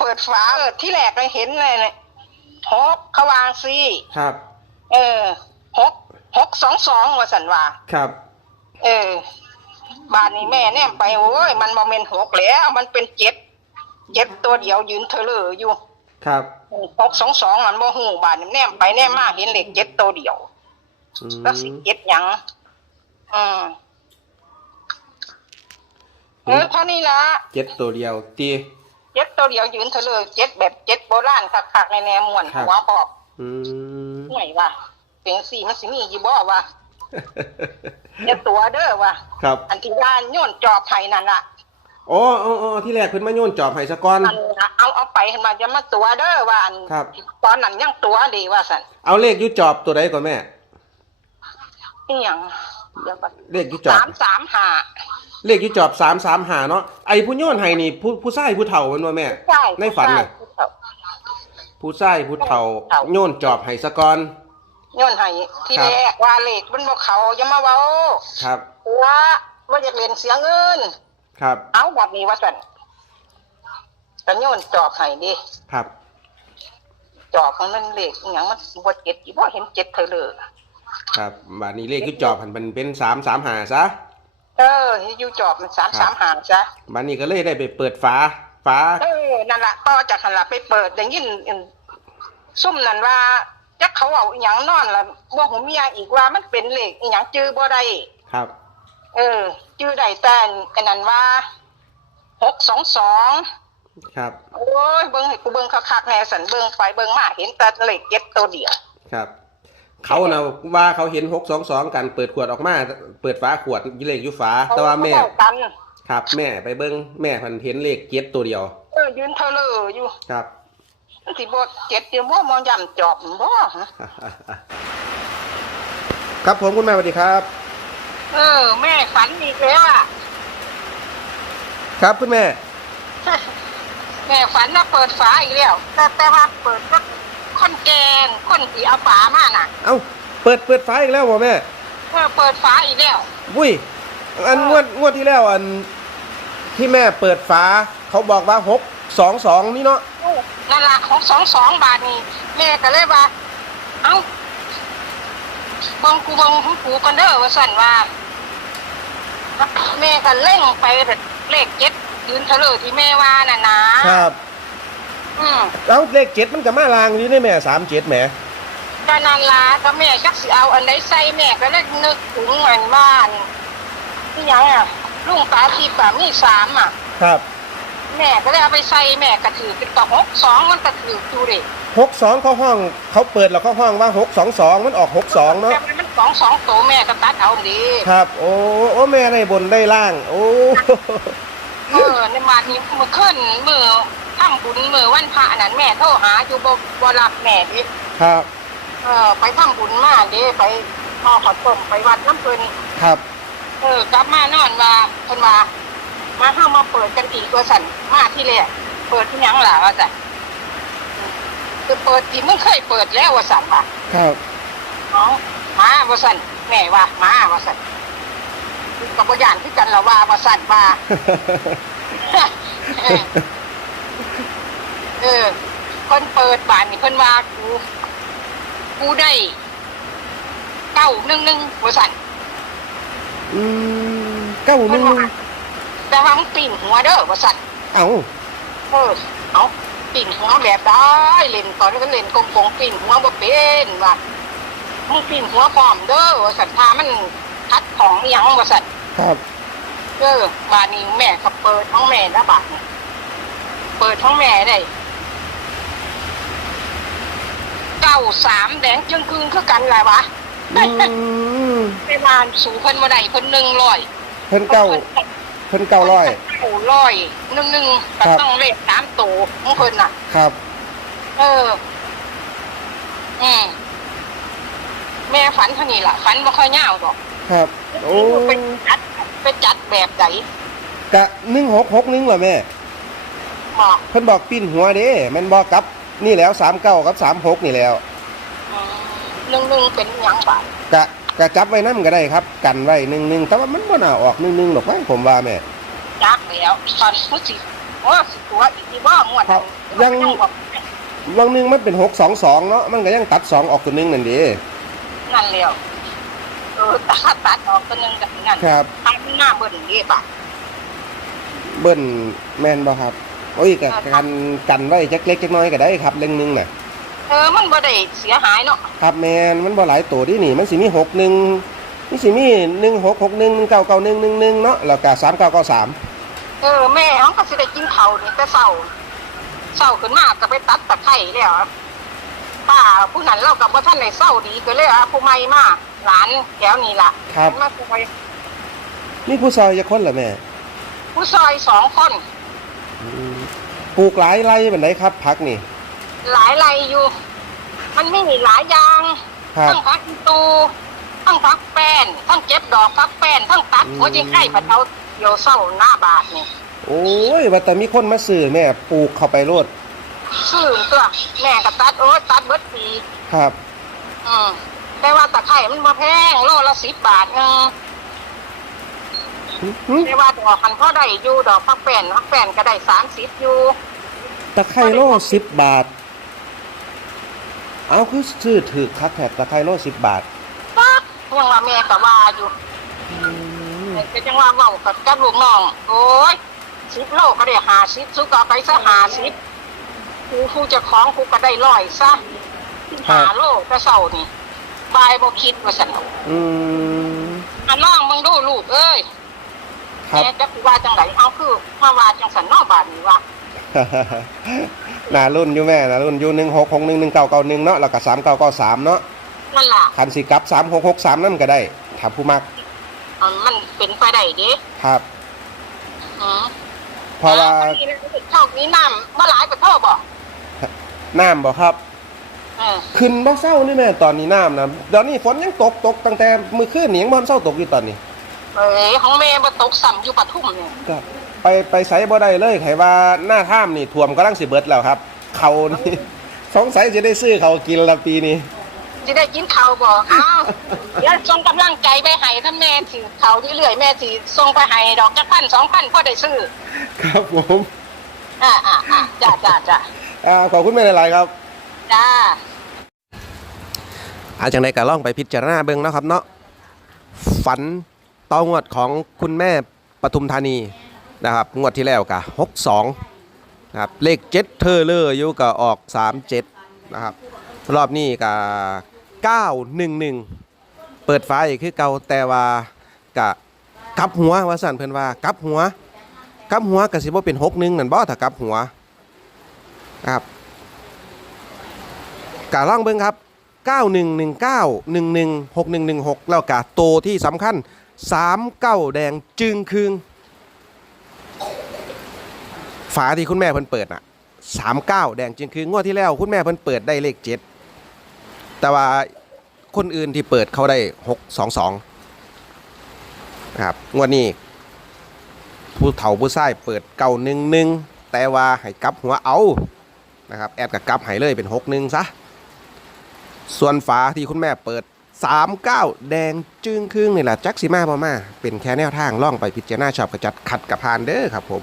เปิดฝาเออที่แรกเลยเห็นเลยเนี่ยหกเขาวางซีครับ เออหกหกสองสองว่าสันว่าครับ เออบ้านนี้แม่แนมไปโอ้ยมันโมเมนหกแล้วมันเป็นเจ็ดเจ็ดตัวเดียวยืนเธอเลออยู่ ครับหกสองสองมันโมหูบ้านนี้แนมไปแนมมาเห็นเหล็กเจ็ดตัวเดียวอืมแล้วสิเจ็ดหยังอืมเออเท่านี้ละเจ็ดตัวเดียวตี เจ็ดตัวเดียวยืนเธอเลยเจ็ดแบบเจ็ดโบราณคักๆในแนวมวนครับ หัวปอบอืม ห่วยว่ะเป็นสี่มันสิมีอยู่บ่ว่ะอย่าตัวเด้อว่ะครับ อันที่ว่าโยนจอบไผ่นั่นล่ะอ๋ออ๋ออ๋อที่แรกเพิ่นมาโยนจอบให้ซะก่อนอันน่ะเอาเอาไปเห็นมาจะมาตัวเด้อว่าอันครับ ตอนนั้นยังตัวดีว่าสันเอาเลขอยู่จอบตัวใดก่อนแม่ นี่ยังเดี๋ยวก่อนเลขอยู่จอบสามสามห้า เลขอยู่จอบสามสามหาเนาะไอ้ผู้โยนให้นี่ผู้ผู้ชายผู้เฒ่าแมันว่าแม่ ใช่ในฝันน่ะใช่ผู้ชายผู้เฒ่าเฒ่า โยนจอบให้ซะก่อนโยนให้ที่ครับ แรกว่าเหล็กมันบ่เขาอย่ามาเว้าครับว่าว่าอยากเรียนเสียเงิน ครับเอาแบบนี้ว่าสันก็โยนจอบให้ดิครับจอบมันมันเหล็กอหย่างมันบ่เจ็ดอีบ่เห็นเจ็ดเธอเลยครับบาดนี้เลขอยู่จอบหันเป็นเป็นสามสามหาซะ เอออยู่จอบมันสามครับสามหางจ้ะบาดนี้ก็เลยได้ไปเปิดฝาฝาเออนั่นละต่อจากหันละไปเปิดได้ยินอันซุ่มนั่นว่าจักเขาเอาอหย่างนอนละบ่หูเมียอีกว่ามันเป็นเหล็กอหย่างจื้อบ่ได้ครับ เออ จื้อได้แต่อันนั้นว่าหกสองสองครับโอ้ยเบิ่งให้กูเบิ่งคักๆแหน่สันเบิ่งไปเบิ่งมาเห็นแต่เหล็กเก็บตัวเดียวครับ เขานะว่าเขาเห็นหกสองสองกันเปิดขวดออกมา เปิดฝาขวดเลขอยู่ฝา แต่ว่าแม่ เขเว้กันครับ แม่ไปเบิ้งแม่พันเห็นเลขเจ็ดตัวเดียว เออยืนเธอเลออยู่ครับ มันสิบ่เจ็ดเดียวบ่มองย่ำจอบบ่ฮะครับผมคุณแม่สวัสดีครับ เออ แม่ฝันอีกแล้วอะ ครับคุณแม่ แม่ฝันว่าเปิดฝาอีกแล้ว แต่แต่ว่าเปิดก็ คนแกงคนสีเอาฝามาน่ะ เอ้าเปิดเปิดฝาอีกแล้วบ่แม่เออเปิดฝาอีกแล้ว วุ้ยอันงวดงวดที่แล้วอันที่แม่เปิดฝาเขาบอกว่าหกสองสองนี่เนาะนั่นละของสองสองบาทนี่แม่ก็เลยว่า เอ้าเบังกูเบังของกูกันเด้อว่าสั่นว่า แม่ก็เล่งไปเลขเจ็ดยืนเถลอที่แม่ว่าน่ะนะครับอืม แล้วเลขเจ็ดมันกับมาลางนี่ได้แม่สามเจ็ดแหมกานันลาก็แม่จักสิเอาอันใดใส่แม่ก็เลยนึกถึงเหมือนบ้านที่ยังอะลุงตาทีแบบมีสามอะ ครับ แม่ก็เลยเอาไปใส่แม่ก็ถือเป็นต่อหกสองมันก็ถือดูดิหกสองเขาห้องเขาเปิดแล้วเขาห้องว่าหกสองสองมันออกหกสองเนาะแต่มันสองสองตัวแม่ก็ตัดเอาดีครับ โอ้โอ้แม่ได้บนได้ล่าง โอ้เออในมานี้มือขึ้นมือ ทำบุญมือวันพระนั้นแม่โทรหาอยู่บ่บ่รับแม่ดิครับ เออไปทำบุญมาดิไปพอขอต้มไปวัดน้ำเพิ่นครับ เออกลับมานอนว่าเพิ่นว่ามาเข้ามาเปิดกันอีกว่าสั่นมาที่แรกเปิดที่หยังล่ะว่าสั่นคือเปิดที่มึงเคยเปิดแล้วว่าสั่นว่าครับ น้องมาว่าสั่นแม่ว่ามาว่าสั่นกับบ่ย่านคือกันละว่าว่าสั่นว่า เออ เออเพิ่นเปิดบ้านนี่เพิ่นว่ากูกูได้เก้าหนึ่งหนึ่งว่าสั่นอืมเก้าหเพิ่นึ่นงว่าแต่ว่ามึงปิ่นหัวเด้อว่าสั่นเอ้าเออเอาปิ่นหัวแบบได้เล่นตอนนี้ก็เล่นกงกงปิ่นหัวบ่เป็นว่ามึงปิ่นหัวพร้อมเด้อว่าสั่นพามันทัดของอหยังว่าสั่นครับ เออบ้านนี้แม่ก็เปิดห้องแม่นะบ้านนี้เปิดห้องแม่ได้ เก้าสามแดงจึงคืนคือกันแหละวะอืมไปบ้านสู่เพิ่นมาได้เพิ่นหนึ่งร้อยเพิ่นเก้าเพิ่นเก้าร้อยเก้าร้อยหนึ่งหนึ่งก็ครับต้องเลขสามตัวของเพิ่นน่ะ ครับ เออ อืมแม่ฝันเท่านี้ล่ะฝันบ่ค่อยยาวดอก ครับ โอ้ไปจัดไปจัดแบบไหนกะหนึ่งหกหกหนึ่งเหรอแม่บอกเพิ่นบอกปิ้นหัวเด้แมันบอกกับ นี่แล้วสามเก้ากับสามหกนี่แล้วอืมหนึ่งหนึ่งเป็นหยังบาดกะกะจับไว้นั่นก็ได้ครับ กันไว้หนึ่งหนึ่งแต่ว่ามันบ่น่าออกหนึ่งหนึ่งหรอกว่าผมว่าแม่ จักแล้วตอนพุทธิโอ้สิตัวอีกทีบ่งวดครับนั้นยัง บอกวังหนึงมันเป็นหกสองสองเนาะมันก็ยังตัดสองออกตัวหนึงนั่นดีนั่นแล้วเออตัดตัดออกตัวหนึงกับนั่นครับทางหน้าเบิ่นเรียบอะเบิ้ลแมนบ่ครับ โอ้ยกับกันกันไว้จักเล็กจักน้อยก็ได้ครับเล็งหนึงน่ะเออมันบ่ได้เสียหายเนาะครับแมนมันบ่หลายตัวดินี่ มันสิมีหกหนึ่งนี่สิมีหนึ่งหกหกหนึ่งหนึ่งเก้าเก้าหนึ่งหนึ่งหนึ่งเนาะแล้วก็สามเก้าเก้าสามเออแม่เขาก็สิได้กินข้าวนี่แต่เช้าเช้าขึ้นมาก็ไปตัดตะไคร้แล้วอะป้าผู้นั้นเรากับว่าท่านในเศร้าดีก็เลยอะผู้ใหม่มาหลานแถวนี้ล่ะครับมาซอยนี่ผู้ซอยจะคนเหรอแม่ ผู้ซอยสองคนอืม ปลูกหลายไร่แบบไหนครับพักนี่ หลายไรอยู่ มันไม่มีหลายอย่างครับ ทั้งพักอีตูทั้งพักแป้นทั้งเก็บดอกพักแป้นทั้งตัดอืม หัวจิงไข่ผัดเอาเดียวเศร้าหน้าบาทนี่โอ้ยว่าแต่มีคนมาซื้อแม่ปลูกเข้าไปโลดซื้อตัวแม่ก็ตัดโอ้ยตัดเบิดปี ครับ อืมแต่ว่าตะไคร่มันมาแพงโลละสิบบาทนึงหึ แต่ว่าดอกมันพอได้อยู่ดอกพักแป้นพักแป้นก็ได้สามสิบอยู่ตะไคร้โลสิบบาท เอาคือซื้อถือครับแถบตะไคร้โลสิบบาทปักยังว่าแม่ก็ว่าอยู่ก็จังว่าเว้ากับกับลูกน้อง โอ้ยสิบโลก็ได้หาสิบสุกเอาไปซะหาสิบกูกูจะคล้องกูก็ได้ร้อยซะครับหาโลก็เศร้านี่บายบ่คิดว่าสันเอาอืมอันน้องมึงดูลูกเอ้ย ครับ แม่จะว่าจังไหนเอาคือมาว่าจังสันเนอกบาดนี้ว่าน่ารุ่นอยู่แม่น่ารุ่นอยู่หนึ่งหกหกหนึ่งหนึ่งเก้าเก้าหนึ่งเนาะแล้วก็สามเก้าเก้าสามเนาะนั่นล่ะคันสิกลับสามหกหกสามนั่นก็ได้ถ้าผู้มักอันมันเป็นไปได้เด้ครับ อืมเพราะว่าเท่านี้น้ำมาหลายกว่าเท่าบ่น้ำบ่ครับเออขึ้นบ่เศร้านี่แม่ตอนนี้น้ำนะตอนนี้ฝนยังตกตกตั้งแต่มื้อคืนนี่ยังบ่ทันเศร้าตกอยู่ตอนนี้ เอ้ยของแม่บ่ตกซ้ำอยู่ปทุมนี่ก็ไปไปไสบ่ได้เลยไขว่าหน้าถ้ำนี่ท่วมกำลังสิเบิดแล้วครับ เขานี่สงสัยจะได้ซื้อเขากินละปีนี้สิได้กินข้าวบ่อ้าวเดี๋ยวส่งกำลังใจไปให้ท่านแม่สิข้าวเรื่อยๆแม่สิส่งไปให้ดอกจักพันสองพันพอได้ซื้อ ครับผมอ่าอ่าอ่าจ้าจ้าจ้าอ่าขอบคุณแม่หลายๆครับ จ้าอาจังไดก็ล่องไปพิจารณาเบิ่งเนาะครับเนาะฝัน ต่องวดของคุณแม่ปทุมธานีนะครับงวดที่แล้วกะ62นะครับเลขเทอร์เลอร์อยู่ก็ออก37นะครับรอบนี้กะ911เปิดฟ้าอีกคือเก่าแต่ว่ากะกลับหัวว่าสั่นเพิ่นว่ากลับหัวกลับหัวก็สิบ่เป็น61นั่นบ่ถ้ากลับหัวนะครับกะล่องเบิ่งครับ 9119 116116 แล้วกะโตที่สำคัญ 39แดงจึงคืงฝาที่คุณแม่เพิ่นเปิดน่ะ39แดงจึงคืงงวดที่แล้วคุณแม่เพิ่นเปิดได้เลข7แต่ว่าคนอื่นที่เปิดเขาได้622นะครับงวดนี้ ผู้เฒ่าผู้ชายเปิดเก่าหนึ่งหนึ่งแต่ว่าให้กลับหัวเอานะครับแอดกับกลับให้เลยเป็น6 1ซะส่วนฝาที่คุณแม่เปิด 39 แดงจึ้งครึ่งนี่แหละจักสิมาบ่มา เป็นแค่แนวทางล่องไปพิจารณาชอบกระจัดขัดกับพานเด้อครับผม